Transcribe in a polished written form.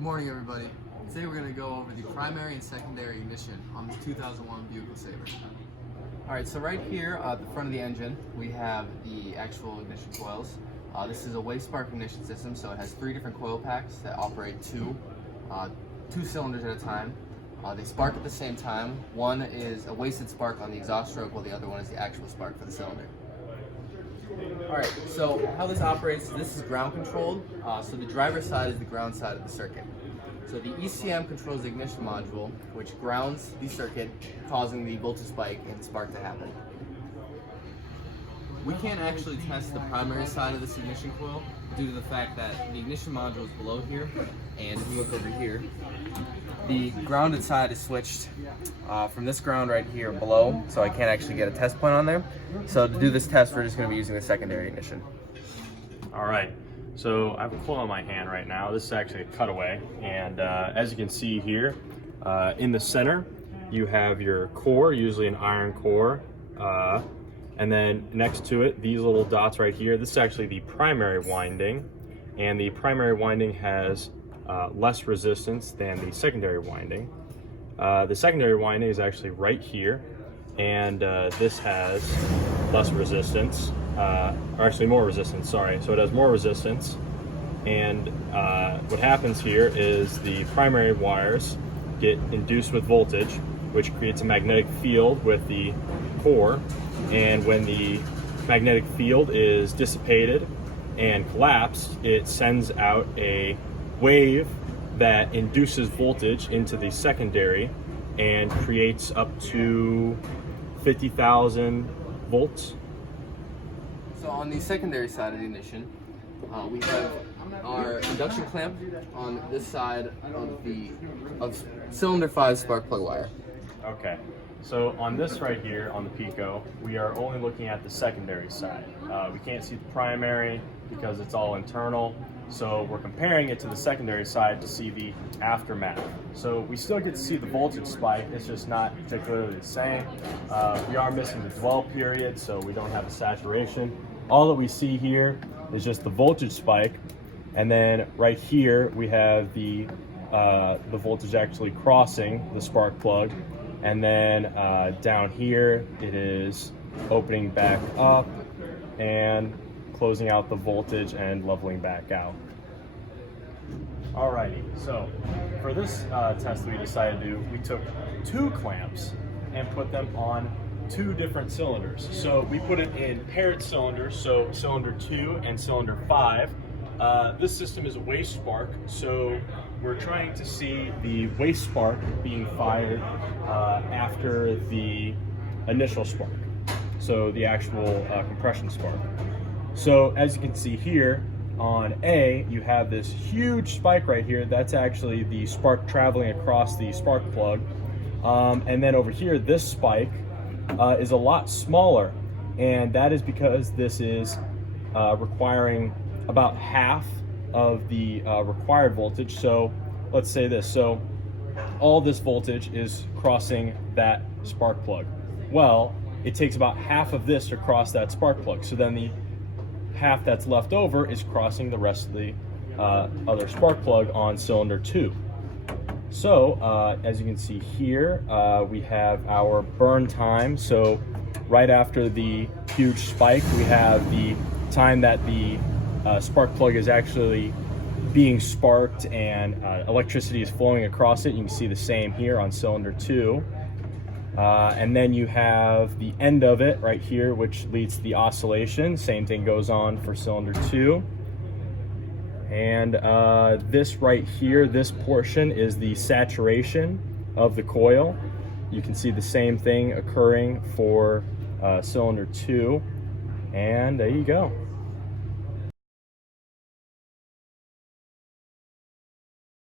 Good morning, everybody. Today we're going to go over the primary and secondary ignition on the 2001 Buick LeSabre. Alright, so right here at the front of the engine, we have the actual ignition coils. This is a waste spark ignition system, so it has 3 different coil packs that operate two cylinders at a time. They spark at the same time. One is a wasted spark on the exhaust stroke, while the other one is the actual spark for the cylinder. Alright, so how this operates, this is ground controlled, so the driver's side is the ground side of the circuit. So the ECM controls the ignition module, which grounds the circuit, causing the voltage spike and spark to happen. We can't actually test the primary side of this ignition coil due to the fact that the ignition module is below here, and if you look over here, the grounded side is switched from this ground right here below, so I can't actually get a test point on there. So to do this test, we're just going to be using the secondary ignition. All right, so I have a coil in my hand right now. This is actually a cutaway, and as you can see here, in the center, you have your core, usually an iron core, and then next to it, these little dots right here, this is actually the primary winding, and the primary winding has less resistance than the secondary winding. The secondary winding is actually right here, and this has less resistance, or actually more resistance, sorry. So it has more resistance, and what happens here is the primary wires get induced with voltage, which creates a magnetic field with the core, and when the magnetic field is dissipated and collapsed, it sends out a wave that induces voltage into the secondary and creates up to 50,000 volts. So on the secondary side of the ignition, we have our induction clamp on this side of cylinder 5 spark plug wire. Okay, so on this right here, on the Pico, we are only looking at the secondary side. We can't see the primary because it's all internal. So we're comparing it to the secondary side to see the aftermath. So we still get to see the voltage spike, it's just not particularly the same. We are missing the dwell period, so we don't have a saturation. All that we see here is just the voltage spike, and then right here we have the voltage actually crossing the spark plug, and then down here it is opening back up and closing out the voltage and leveling back out. Alrighty, so for this test we decided to do, we took 2 clamps and put them on 2 different cylinders. So we put it in paired cylinders, so cylinder 2 and cylinder 5. This system is a waste spark, so we're trying to see the waste spark being fired after the initial spark, so the actual compression spark. So as you can see here, on A, you have this huge spike right here. That's actually the spark traveling across the spark plug. And then over here, this spike is a lot smaller. And that is because this is requiring about half of the required voltage. So let's say this. So all this voltage is crossing that spark plug. Well, it takes about half of this to cross that spark plug. So then the half that's left over is crossing the rest of the other spark plug on cylinder 2. So as you can see here, we have our burn time. So right after the huge spike, we have the time that the spark plug is actually being sparked and electricity is flowing across it. You can see the same here on cylinder 2. And then you have the end of it right here, which leads to the oscillation. Same thing goes on for cylinder 2. And this right here, this portion is the saturation of the coil. You can see the same thing occurring for cylinder 2. And there you go.